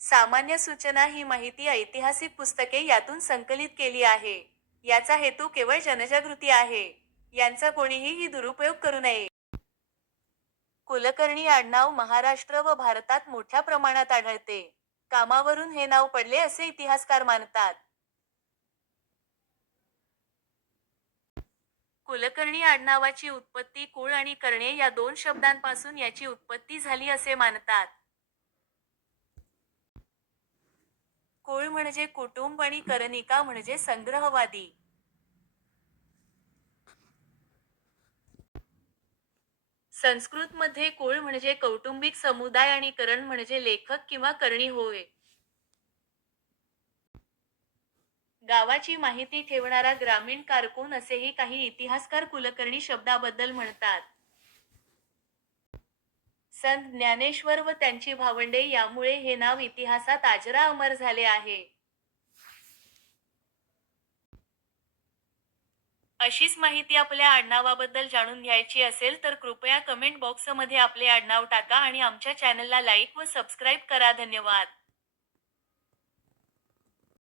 सामान्य सूचना ही माहिती ऐतिहासिक पुस्तके यातून संकलित केली आहे. याचा हेतू केवळ जनजागृती आहे. यांचा कोणीही ही दुरुपयोग करू नये. कुलकर्णी आडनाव महाराष्ट्र व भारतात मोठ्या प्रमाणात आढळते. कामावरून हे नाव पडले असे इतिहासकार मानतात. कुलकर्णी आडनावाची उत्पत्ती कुळ आणि करणे या दोन शब्दांपासून याची उत्पत्ती झाली असे मानतात कुळ म्हणजे कुटुंब आणि करनिका म्हणजे संग्रहवादी. संस्कृत मध्ये कुळ म्हणजे कौटुंबिक समुदाय आणि करण म्हणजे लेखक किंवा करणी होय. गावाची माहिती ठेवणारा ग्रामीण कारकून असेही काही इतिहासकार कुलकर्णी शब्दाबद्दल म्हणतात. संत ज्ञानेश्वर व त्यांची भावंडे यामुळे हे नाव इतिहासात आजरा अमर झाले आहे. अशीच माहिती आपल्या आडनावाबद्दल जाणून घ्यायची असेल तर कृपया कमेंट बॉक्समध्ये आपले आडनाव टाका आणि आमच्या चॅनलला लाईक व सबस्क्राईब करा. धन्यवाद.